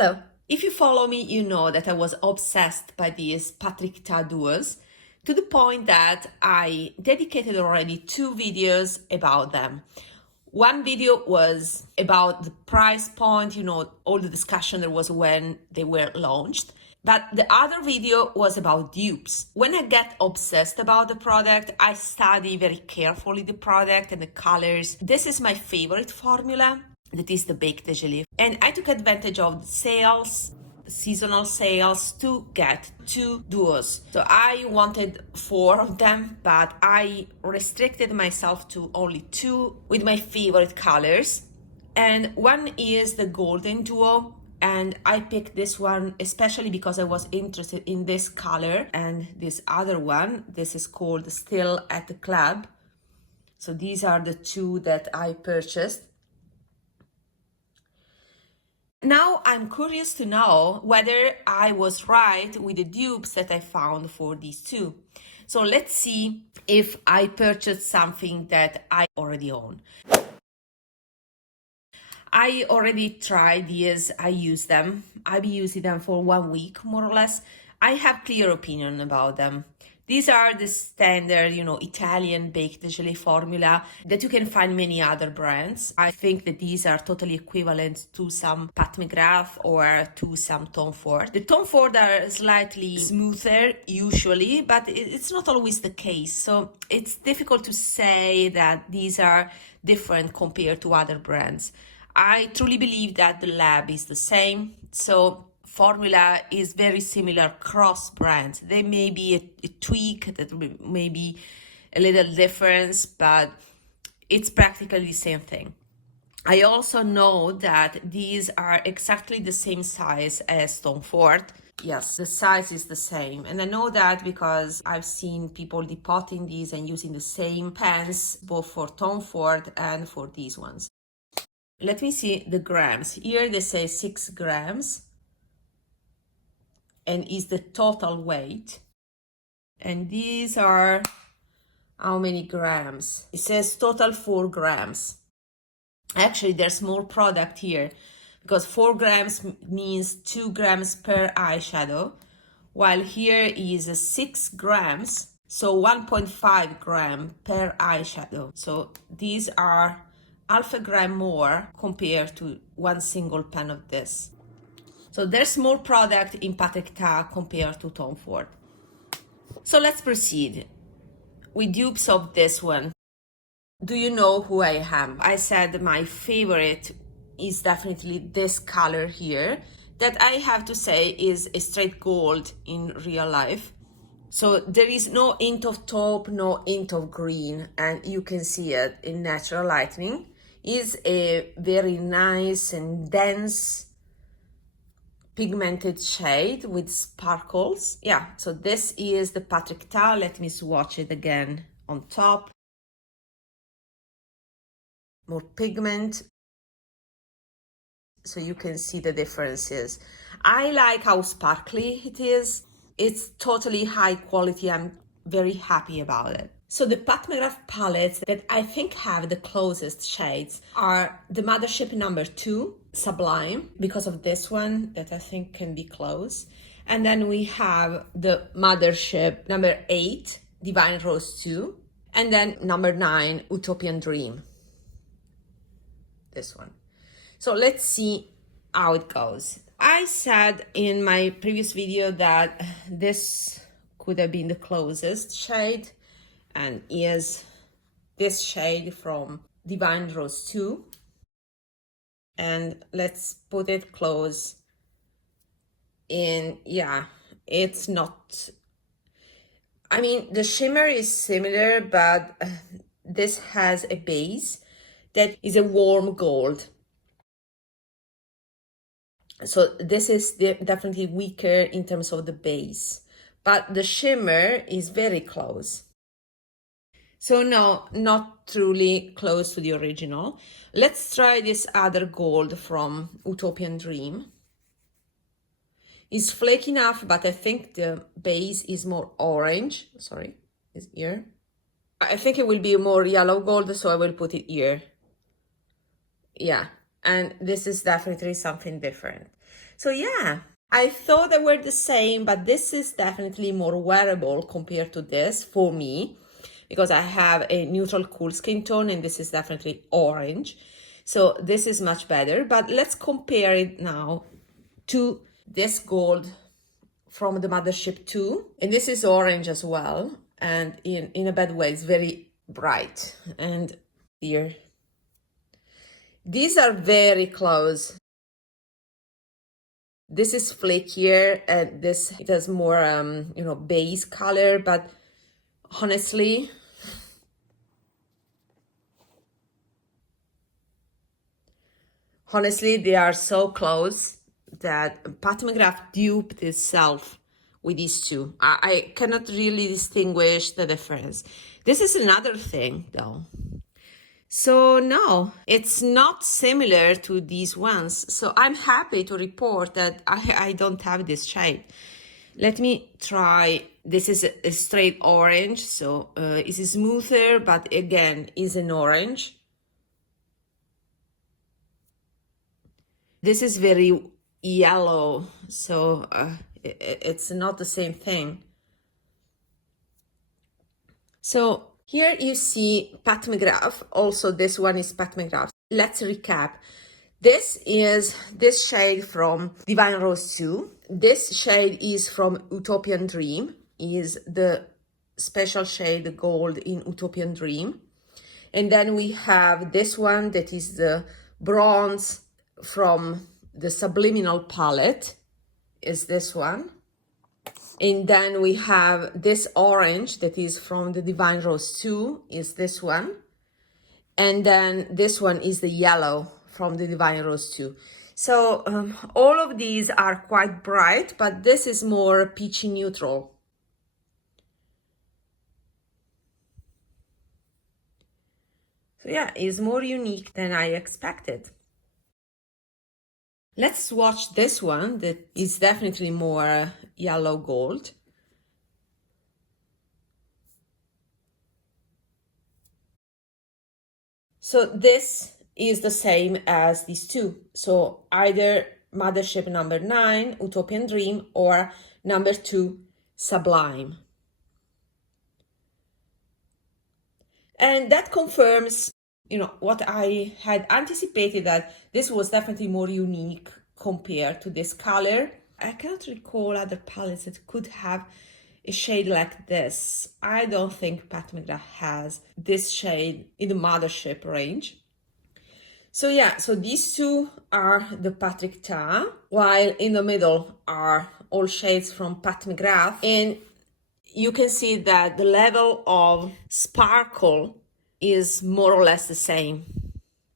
Hello. If you follow me, you know that I was obsessed by these Patrick Ta duos to the point that I dedicated already 2 videos about them. One video was about the price point, all the discussion there was when they were launched. But the other video was about dupes. When I get obsessed about the product, I study very carefully the product and the colors. This is my favorite formula. That is the Baked GELÉE. And I took advantage of the sales, seasonal sales, to get 2 duos. So I wanted 4 of them, but I restricted myself to only 2 with my favorite colors. And one is the golden duo. And I picked this one especially because I was interested in this color, and this other one, this is called Still at the Club. So these are the 2 that I purchased. Now I'm curious to know whether I was right with the dupes that I found for these 2. So let's see if I purchased something that I already own. I already tried these, I use them. I've been using them for 1 week, more or less. I have clear opinion about them. These are the standard, Italian baked gelée formula that you can find many other brands. I think that these are totally equivalent to some Pat McGrath or to some Tom Ford. The Tom Ford are slightly smoother usually, but it's not always the case. So it's difficult to say that these are different compared to other brands. I truly believe that the lab is the same. So formula is very similar across brands. There may be a tweak, that may be a little difference, but it's practically the same thing. I also know that these are exactly the same size as Tom Ford. Yes, the size is the same. And I know that because I've seen people depotting these and using the same pens, both for Tom Ford and for these ones. Let me see the grams. Here they say 6 grams. And is the total weight. And these are how many grams? It says total 4 grams. Actually, there's more product here because 4 grams means 2 grams per eyeshadow, while here is 6 grams, so 1.5 gram per eyeshadow. So these are half a gram more compared to one single pen of this. So there's more product in Patrick Ta compared to Tom Ford. So let's proceed with dupes of this one. Do you know who I am? I said my favorite is definitely this color here, that I have to say is a straight gold in real life. So there is no hint of taupe, no hint of green, and you can see it in natural lighting. It's a very nice and dense pigmented shade with sparkles. Yeah, so this is the Patrick Ta. Let me swatch it again on top. More pigment, so you can see the differences. I like how sparkly it is. It's totally high quality. I'm very happy about it. So the Pat McGrath palettes that I think have the closest shades are the Mothership number 2, Sublime, because of this one that I think can be close. And then we have the Mothership number 8, Divine Rose 2. And then number 9, Utopian Dream. This one. So let's see how it goes. I said in my previous video that this could have been the closest shade, and is this shade from Divine Rose 2. And let's put it close in. Yeah, it's not, I mean, the shimmer is similar, but this has a base that is a warm gold. So this is definitely weaker in terms of the base, but the shimmer is very close. So no, not truly close to the original. Let's try this other gold from Utopian Dream. It's flaky enough, but I think the base is more orange. Sorry, is here. I think it will be more yellow gold, so I will put it here. Yeah, and this is definitely something different. So yeah, I thought they were the same, but this is definitely more wearable compared to this for me, because I have a neutral cool skin tone and this is definitely orange. So this is much better, but let's compare it now to this gold from the Mothership 2. And this is orange as well. And in a bad way, it's very bright. And here, these are very close. This is flakier and this, it has more, you know, base color, but honestly, they are so close that Pat McGrath duped itself with these two. I cannot really distinguish the difference. This is another thing though. So no, it's not similar to these ones. So I'm happy to report that I don't have this shade. Let me try. This is a straight orange, so it's smoother, but again, is an orange. This is very yellow, so it's not the same thing. So here you see Pat McGrath. Also, this one is Pat McGrath. Let's recap. This is this shade from Divine Rose 2. This shade is from Utopian Dream, is the special shade, the gold in Utopian Dream. And then we have this one that is the bronze from the Subliminal palette, is this one. And then we have this orange that is from the Divine Rose 2, is this one. And then this one is the yellow from the Divine Rose 2. So all of these are quite bright, but this is more peachy neutral. So yeah, it's more unique than I expected. Let's swatch this one that is definitely more yellow gold. So this is the same as these two. So either Mothership number 9, Utopian Dream, or number 2, Sublime. And that confirms, you know, what I had anticipated, that this was definitely more unique compared to this color. I cannot recall other palettes that could have a shade like this. I don't think Pat McGrath has this shade in the Mothership range. So yeah, so these two are the Patrick Ta, while in the middle are all shades from Pat McGrath. And you can see that the level of sparkle is more or less the same.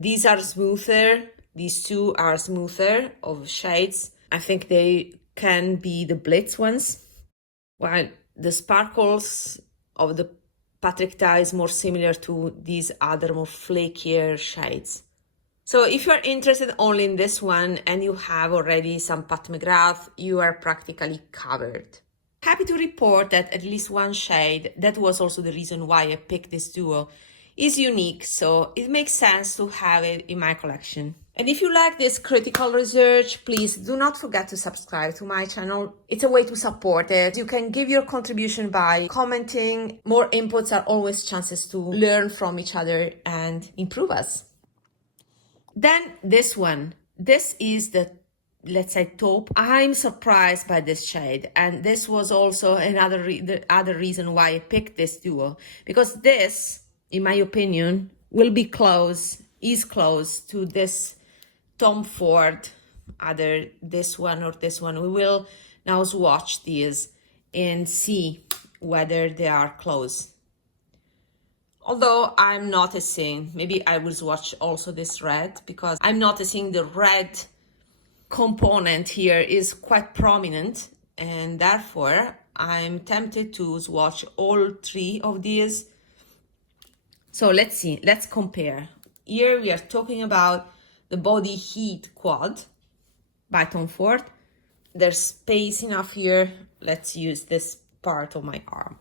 These are smoother, these two are smoother of shades. I think they can be the Blitz ones, while the sparkles of the Patrick Ta is more similar to these other more flakier shades. So if you're interested only in this one and you have already some Pat McGrath, you are practically covered. Happy to report that at least one shade, that was also the reason why I picked this duo, is unique, so it makes sense to have it in my collection. And if you like this critical research, please do not forget to subscribe to my channel. It's a way to support it. You can give your contribution by commenting. More inputs are always chances to learn from each other and improve us. Then this one. This is the, let's say, taupe. I'm surprised by this shade, and this was also the other reason why I picked this duo, because this, in my opinion, is close to this Tom Ford, either this one or this one. We will now swatch these and see whether they are close. Although I'm noticing, maybe I will swatch also this red, because I'm noticing the red component here is quite prominent, and therefore I'm tempted to swatch all three of these. So let's see, let's compare. Here we are talking about the Body Heat Quad by Tom Ford. There's space enough here. Let's use this part of my arm.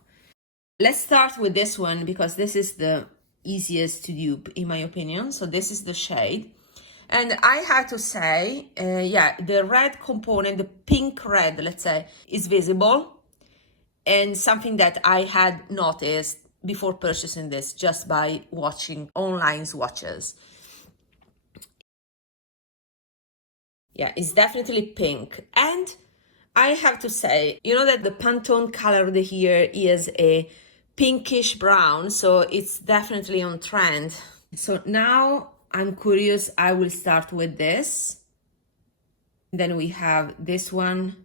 Let's start with this one, because this is the easiest to dupe in my opinion. So this is the shade. And I have to say, yeah, the red component, the pink red, let's say, is visible, and something that I had noticed before purchasing this just by watching online swatches. Yeah, it's definitely pink. And I have to say, you know that the Pantone color here is a pinkish brown, so it's definitely on trend. So now I'm curious, I will start with this. Then we have this one.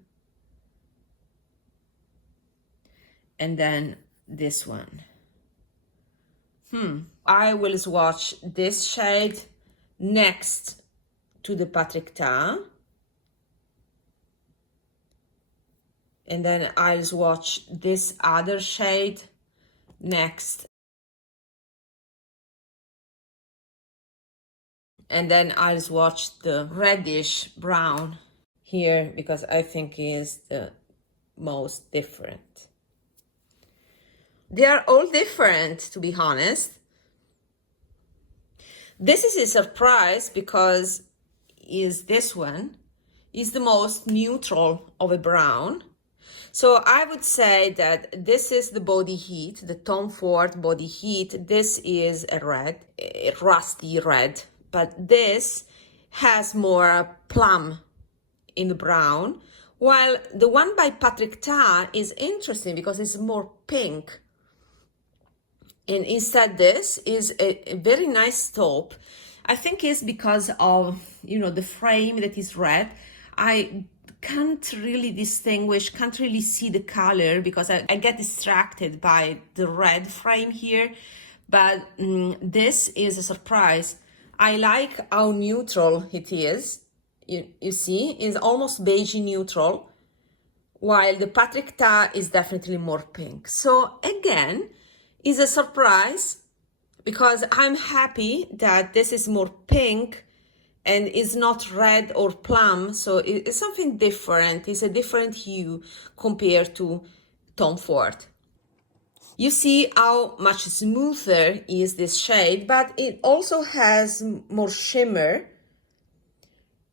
And then this one. I will swatch this shade next to the Patrick Ta. And then I'll swatch this other shade next. And then I'll swatch the reddish brown here because I think is the most different. They are all different, to be honest. This is a surprise because this one is the most neutral of a brown. So I would say that this is the Body Heat, the Tom Ford Body Heat. This is a red, a rusty red, but this has more plum in the brown, while the one by Patrick Ta is interesting because it's more pink. And instead this is a very nice taupe. I think it's because of, the frame that is red. I can't really distinguish, can't really see the color because I get distracted by the red frame here. But this is a surprise. I like how neutral it is. You see, it's almost beige neutral, while the Patrick Ta is definitely more pink. So again, it's a surprise because I'm happy that this is more pink and is not red or plum. So it's something different. It's a different hue compared to Tom Ford. You see how much smoother is this shade, but it also has more shimmer.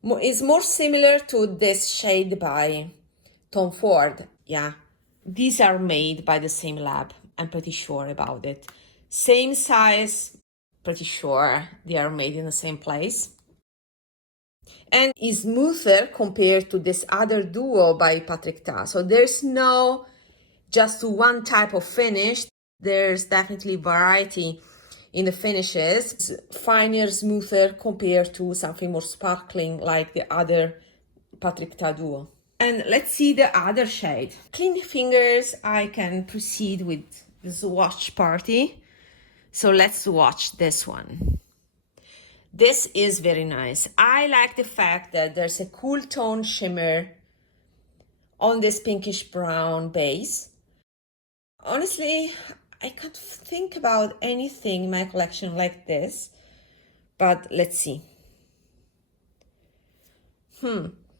It's more similar to this shade by Tom Ford. Yeah, these are made by the same lab. I'm pretty sure about it. Same size, pretty sure they are made in the same place. And is smoother compared to this other duo by Patrick Ta. So there's no just one type of finish. There's definitely variety in the finishes. It's finer, smoother compared to something more sparkling like the other Patrick Ta duo. And let's see the other shade. Clean fingers, I can proceed with the swatch party. So let's swatch this one. This is very nice. I like the fact that there's a cool tone shimmer on this pinkish brown base. Honestly, I can't think about anything in my collection like this, but let's see.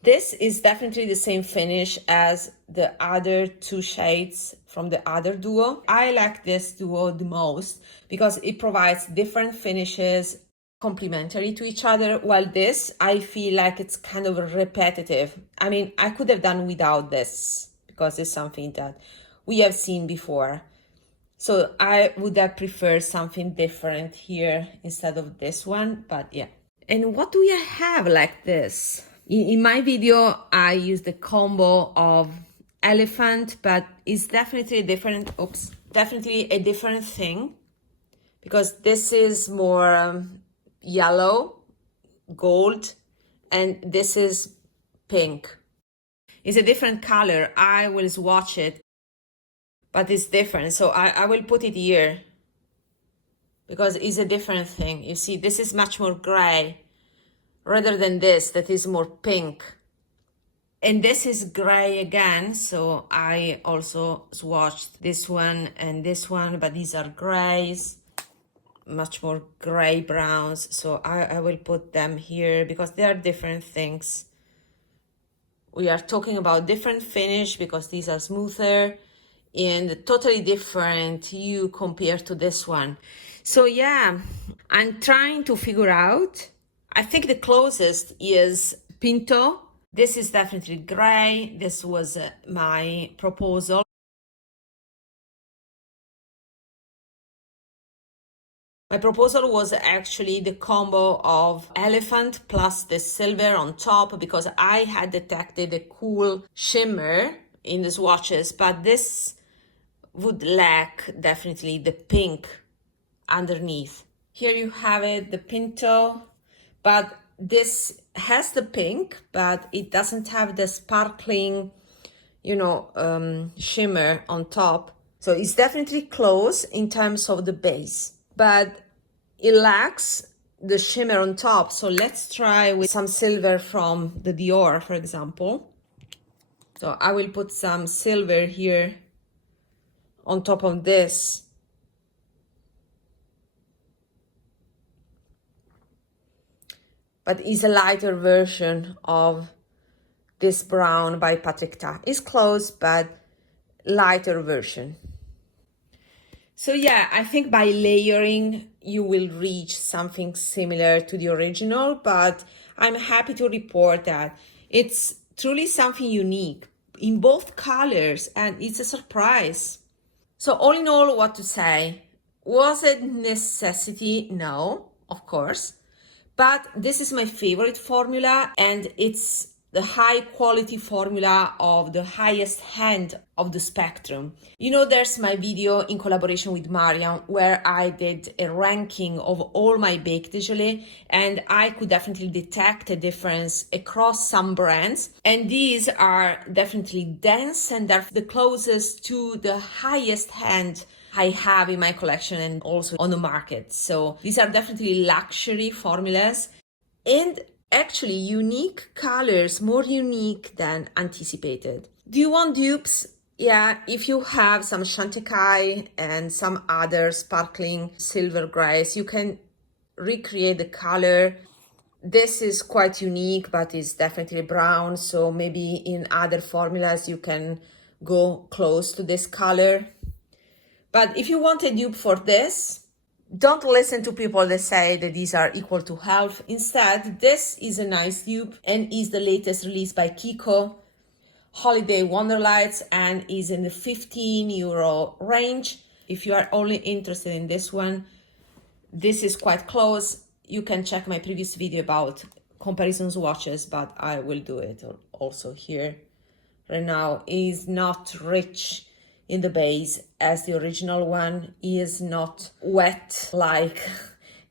This is definitely the same finish as the other two shades from the other duo. I like this duo the most because it provides different finishes complementary to each other, while this, I feel like it's kind of repetitive. I mean, I could have done without this because it's something that we have seen before. So I would have preferred something different here instead of this one, but yeah. And what do we have like this? In my video, I used the combo of elephant, but it's definitely definitely a different thing because this is more yellow, gold, and this is pink. It's a different color. I will swatch it, but it's different. So I will put it here because it's a different thing. You see, this is much more gray rather than this that is more pink. And this is gray again, so I also swatched this one and this one, but these are grays, much more gray browns. So I will put them here because they are different things. We are talking about different finish because these are smoother and totally different hue compared to this one. So yeah, I'm trying to figure out. I think the closest is Pinto. This is definitely gray. This was my proposal. My proposal was actually the combo of elephant plus the silver on top, because I had detected a cool shimmer in the swatches, but this would lack definitely the pink underneath. Here you have it, the Pinto, but this has the pink, but it doesn't have the sparkling, shimmer on top. So it's definitely close in terms of the base, but it lacks the shimmer on top. So let's try with some silver from the Dior, for example. So I will put some silver here on top of this. But it's a lighter version of this brown by Patrick Ta. It's close, but lighter version. So yeah, I think by layering, you will reach something similar to the original, but I'm happy to report that it's truly something unique in both colors, and it's a surprise. So all in all, what to say? Was it necessity? No, of course. But this is my favorite formula, and it's the high quality formula of the highest end of the spectrum. There's my video in collaboration with Mariam where I did a ranking of all my baked gelée, and I could definitely detect a difference across some brands. And these are definitely dense, and they're the closest to the highest end I have in my collection and also on the market. So these are definitely luxury formulas and actually unique colors, more unique than anticipated. Do you want dupes? Yeah, if you have some Chantecaille and some other sparkling silver grays, you can recreate the color. This is quite unique, but it's definitely brown. So maybe in other formulas, you can go close to this color. But if you want a dupe for this, don't listen to people that say that these are equal to half. Instead, this is a nice dupe and is the latest release by Kiko, Holiday Wonderlights, and is in the €15 range. If you are only interested in this one, this is quite close. You can check my previous video about comparison swatches, but I will do it also here. Right now, it is not rich in the base as the original one. Is not wet like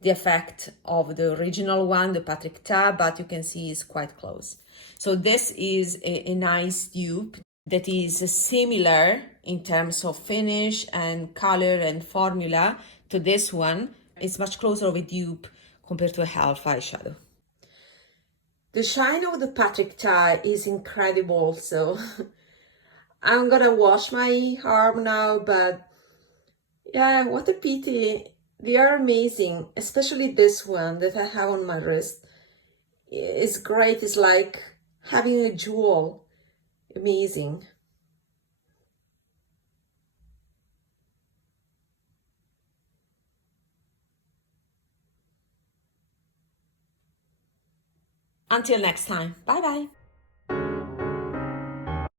the effect of the original one, the Patrick Ta, but you can see it's quite close. So this is a nice dupe that is similar in terms of finish and color and formula to this one. It's much closer of a dupe compared to a half eyeshadow. The shine of the Patrick Ta is incredible, so I'm gonna wash my arm now, but yeah, what a pity. They are amazing, especially this one that I have on my wrist. It's great. It's like having a jewel. Amazing. Until next time. Bye bye.